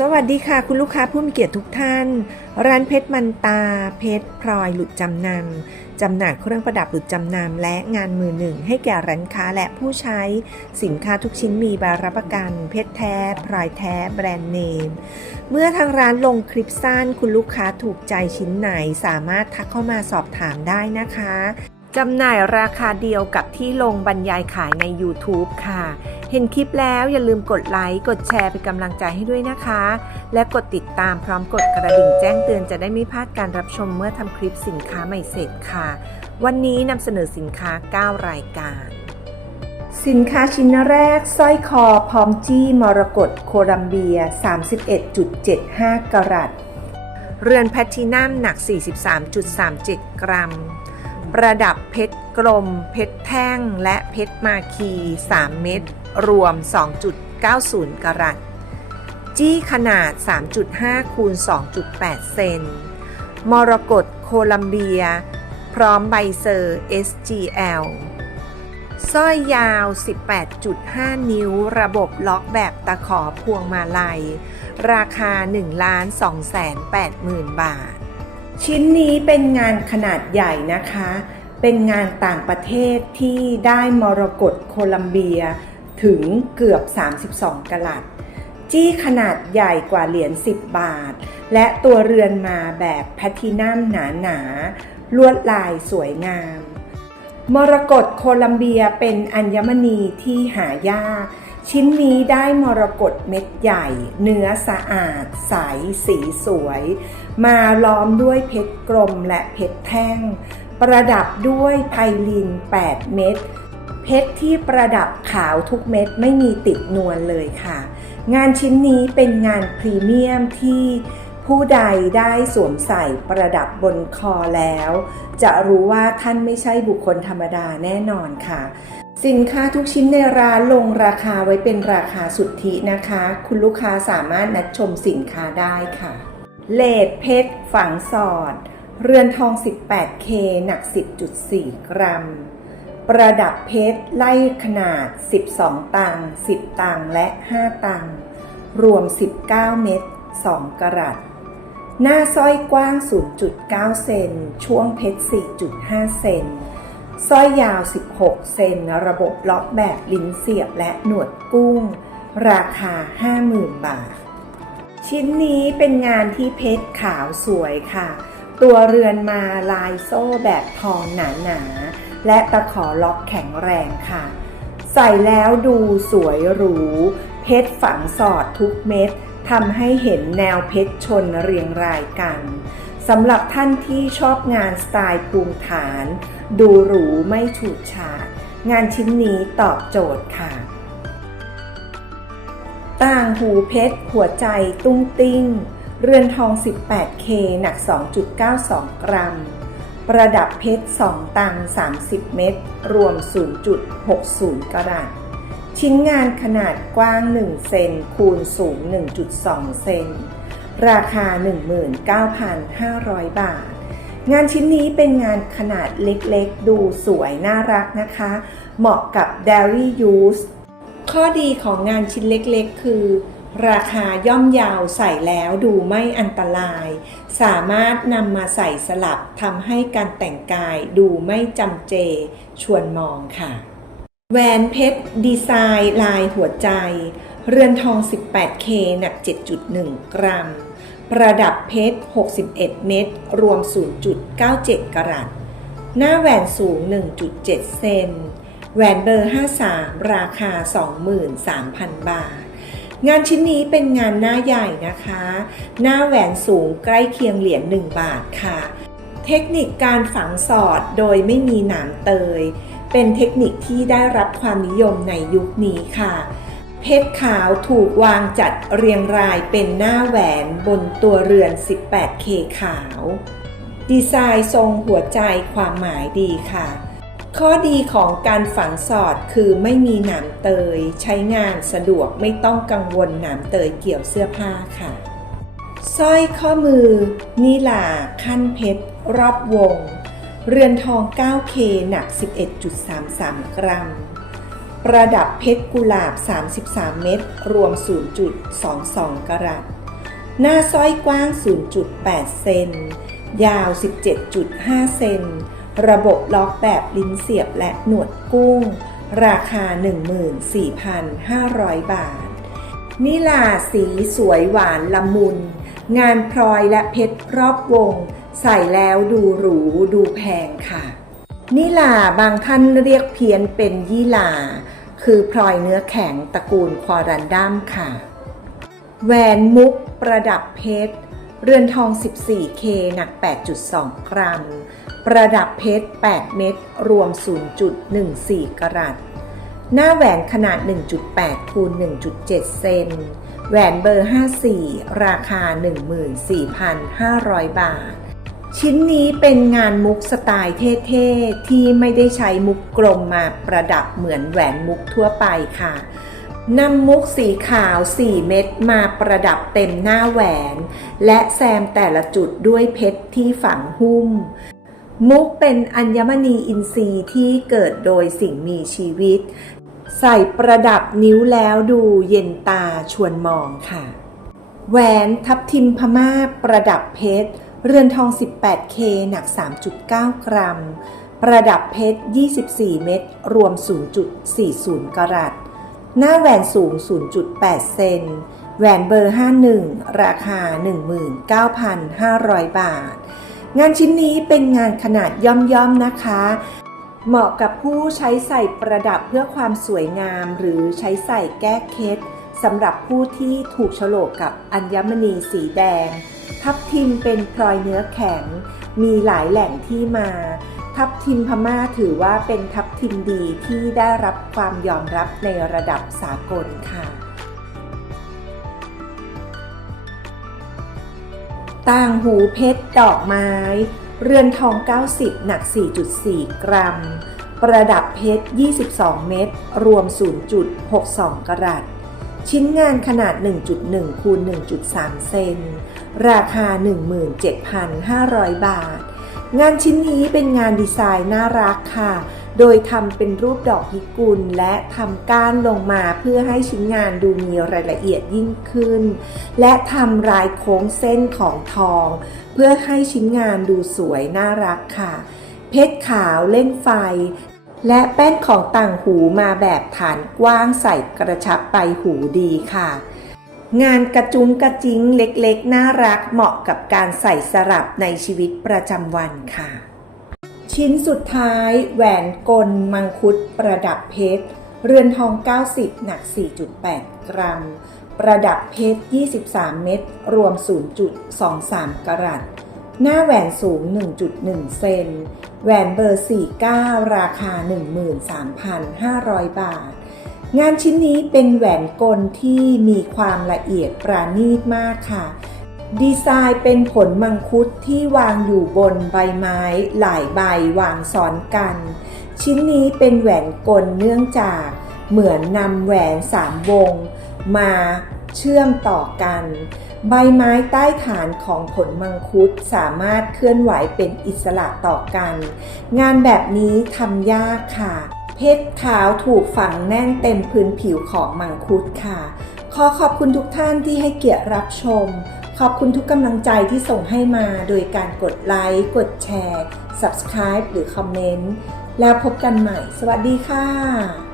สวัสดีค่ะ คุณลูกค้าผู้มีเกียรติทุกท่าน ร้านเพชรมันตา เพชรพลอยหลุดจำนำจำหน่ายเครื่องประดับหลุดจำนำและงานมือหนึ่ง ให้แก่ร้านค้าและผู้ใช้ สินค้าทุกชิ้นมีใบรับประกัน เพชรแท้พลอยแท้แบรนด์เนม เมื่อทางร้านลงคลิปสั้นคุณลูกค้าถูกใจชิ้นไหน สามารถทักเข้ามาสอบถามได้นะคะ จำหน่ายราคาเดียวกับที่ลงบรรยายขายใน YouTube ค่ะ เห็นคลิปแล้วอย่าลืมกดไลค์ กดแชร์เป็นกำลังใจให้ด้วยนะคะ และกดติดตามพร้อมกดกระดิ่งแจ้งเตือนจะได้ไม่พลาดการรับชมเมื่อทำคลิปสินค้าใหม่เสร็จค่ะ วันนี้นำเสนอสินค้า 9 รายการ สินค้าชิ้นแรกสร้อยคอพร้อมจี้มรกตโคลัมเบีย 31.75 กรัต เรือนแพทินัมหนัก 43.37 กรัม ประดับเพชรกลม เพชรแท่ง และเพชรมาคี 3 เม็ดรวม 2.90 กรัต จี้ขนาด 3.5 คูณ 2.8 เซน มรกตโคลัมเบีย พร้อมใบเซอร์ SGL สร้อยยาว 18.5 นิ้ว ระบบล็อกแบบตะขอพวงมาลัย ราคา 1 2 8 0 0 0 0 บาท ชิ้นนี้เป็นงานขนาดใหญ่นะคะ เป็นงานต่างประเทศที่ได้มรกตโคลัมเบียถึงเกือบ 32กะลัด จี้ขนาดใหญ่กว่าเหรียญ 10 บาท และตัวเรือนมาแบบแพทินัมหนาหนาๆลวดลายสวยงาม มรกตโคลัมเบียเป็นอัญมณีที่หายาก ชิ้นนี้ได้มรกตเม็ดใหญ่ เนื้อสะอาด ใสสีสวย มาล้อมด้วยเพชรกลมและเพชรแท่ง ประดับด้วยไพลิน 8 เม็ดเพชรที่ประดับขาวทุกเม็ดไม่มีติดนวลเลยค่ะ งานชิ้นนี้เป็นงานพรีเมียมที่ผู้ใดได้สวมใส่ประดับบนคอแล้ว จะรู้ว่าท่านไม่ใช่บุคคลธรรมดาแน่นอนค่ะ สินค้าทุกชิ้นในร้านลงราคาไว้เป็นราคาสุทธินะคะ คุณลูกค้าสามารถนัดชมสินค้าได้ค่ะ เลดเพชรฝังสอด เรือนทอง 18K หนัก 10.4 กรัม ประดับเพชรไล่ขนาด 12 ตัง 10 ตัง และ 5 ตัง รวม 19 เม็ด 2 กรัตหน้าสร้อยกว้าง 0.9 เซน ช่วงเพชร 4.5 เซน สร้อยยาว 16 เซน ระบบล็อกแบบลิ้นเสียบและหนวดกุ้ง ราคา 50,000 บาท ชิ้นนี้เป็นงานที่เพชรขาวสวยค่ะ ตัวเรือนมาลายโซ่แบบทองหนาๆและตะขอล็อกแข็งแรงค่ะ ใส่แล้วดูสวยหรู เพชรฝังสอดทุกเม็ดทำให้เห็นแนวเพชรชนเรียงรายกันสำหรับท่านที่ชอบงานสไตล์ภูมิฐาน ดูหรูไม่ฉูดฉาดงานชิ้นนี้ตอบโจทย์ค่ะ ต่างหูเพชร หัวใจตุ้งติ้ง เรือนทอง 18K หนัก 2.92 กรัม ประดับเพชร 2 ตัง 30 เม็ดรวม 0.60 กรัตชิ้นงานขนาดกว้าง 1 เซนคูณสูง 1.2 เซน ราคา 19,500 บาท งานชิ้นนี้เป็นงานขนาดเล็กๆ ดูสวยน่ารักนะคะ เหมาะกับ Daily Use ข้อดีของงานชิ้นเล็กๆ คือ ราคาย่อมยาวใส่แล้วดูไม่อันตราย สามารถนำมาใส่สลับทำให้การแต่งกายดูไม่จำเจ ชวนมองค่ะแหวนเพชรดีไซน์ลายหัวใจ เรือนทอง 18K หนัก 7.1 กรัม ประดับเพชร 61 เม็ด รวม 0.97 กรัต หน้าแหวนสูง 1.7 เซน แหวนเบอร์ 53 ราคา 23,000 บาท งานชิ้นนี้เป็นงานหน้าใหญ่นะคะ หน้าแหวนสูงใกล้เคียงเหรียญ 1 บาทค่ะ เทคนิคการฝังสอดโดยไม่มีหนามเตย เป็นเทคนิคที่ได้รับความนิยมในยุคนี้ค่ะ เพชรขาวถูกวางจัดเรียงรายเป็นหน้าแหวนบนตัวเรือน 18K ขาว ดีไซน์ทรงหัวใจความหมายดีค่ะ ข้อดีของการฝังสอดคือไม่มีหนามเตย ใช้งานสะดวกไม่ต้องกังวลหนามเตยเกี่ยวเสื้อผ้าค่ะสร้อยข้อมือ นิลาขั้นเพชร รอบวง เรือนทอง 9K หนัก 11.33 กรัม ประดับเพชรกุหลาบ 33 เม็ดรวม 0.22 กรัต หน้าสร้อยกว้าง 0.8 เซน ยาว 17.5 เซน ระบบล็อกแบบลิ้นเสียบและหนวดกุ้ง ราคา 14,500 บาท นิลาสีสวยหวานละมุน งานพลอยและเพชรรอบวง ใส่แล้วดูหรูดูแพงค่ะนิลาบางท่านเรียกเพี้ยนเป็นยี่ลา คือพลอยเนื้อแข็งตระกูลควอรันดัมค่ะ แหวนมุกประดับเพชร เรือนทอง 14K หนัก 8.2 กรัม ประดับเพชร 8 เม็ดรวม 0.14 กรัตหน้าแหวนขนาด 1.8คูณ1.7 เซน แหวนเบอร์ 54 ราคา 14,500 บาท ชิ้นนี้เป็นงานมุกสไตล์เท่ๆ ที่ไม่ได้ใช้มุกกลมมาประดับเหมือนแหวนมุกทั่วไปค่ะนำมุกสีขาว 4 เม็ดมาประดับเต็มหน้าแหวน และแซมแต่ละจุดด้วยเพชรที่ฝังหุ้ม มุกเป็นอัญมณีอินทรีย์ที่เกิดโดยสิ่งมีชีวิต ใส่ประดับนิ้วแล้วดูเย็นตาชวนมองค่ะ แหวนทับทิมพม่าประดับเพชร เรือนทอง 18K หนัก 3.9 กรัม ประดับเพชร 24 เม็ด รวม 0.40 กรัต หน้าแหวนสูง 0.8 เซน แหวนเบอร์ 51 ราคา 19,500 บาท งานชิ้นนี้เป็นงานขนาดย่อมๆนะคะ เหมาะกับผู้ใช้ใส่ประดับเพื่อความสวยงามหรือใช้ใส่แก้เคล็ดสำหรับผู้ที่ถูกโฉลกกับอัญมณีสีแดง ทับทิมเป็นพลอยเนื้อแข็ง มีหลายแหล่งที่มา ทับทิมพม่าถือว่าเป็นทับทิมดีที่ได้รับความยอมรับในระดับสากลค่ะ ต่างหูเพชรดอกไม้ เรือนทอง 90 หนัก 4.4 กรัม ประดับเพชร 22 เม็ด รวม 0.62 กรัต ชิ้นงานขนาด 1.1 คูณ 1.3 เซน ราคา 17,500 บาท งานชิ้นนี้เป็นงานดีไซน์น่ารักค่ะ โดยทำเป็นรูปดอกพิกุล และทำก้านลงมาเพื่อให้ชิ้นงานดูมีรายละเอียดยิ่งขึ้น และทำลายโค้งเส้นของทอง เพื่อให้ชิ้นงานดูสวยน่ารักค่ะเพชรขาวเล่นไฟ และแป้นของต่างหูมาแบบฐานกว้างใส่กระชับไปหูดีค่ะ งานกระจุ้งกระจิ้งเล็กๆ น่ารักเหมาะกับการใส่สลับในชีวิตประจำวันค่ะ ชิ้นสุดท้าย แหวนกลมังคุดประดับเพชร เรือนทอง 90 หนัก 4.8 กรัม ประดับเพชร 23 เม็ดรวม 0.23 กรัต หน้าแหวนสูง 1.1 เซน แหวนเบอร์ 49 ราคา 13,500 บาท งานชิ้นนี้เป็นแหวนกลที่มีความละเอียดปราณีตมากค่ะ ดีไซน์เป็นผลมังคุดที่วางอยู่บนใบไม้หลายใบวางซ้อนกัน ชิ้นนี้เป็นแหวนกลเนื่องจากเหมือนนำแหวนสามวง มาเชื่อมต่อกัน ใบไม้ใต้ฐานของผลมังคุดสามารถเคลื่อนไหวเป็นอิสระต่อกัน งานแบบนี้ทำยากค่ะ เพชรขาวถูกฝังแน่นเต็มพื้นผิวของมังคุดค่ะ ขอขอบคุณทุกท่านที่ให้เกียรติรับชม ขอบคุณทุกกำลังใจที่ส่งให้มาโดยการกดไลค์ กดแชร์ Subscribe หรือคอมเมนต์ แล้วพบกันใหม่ สวัสดีค่ะ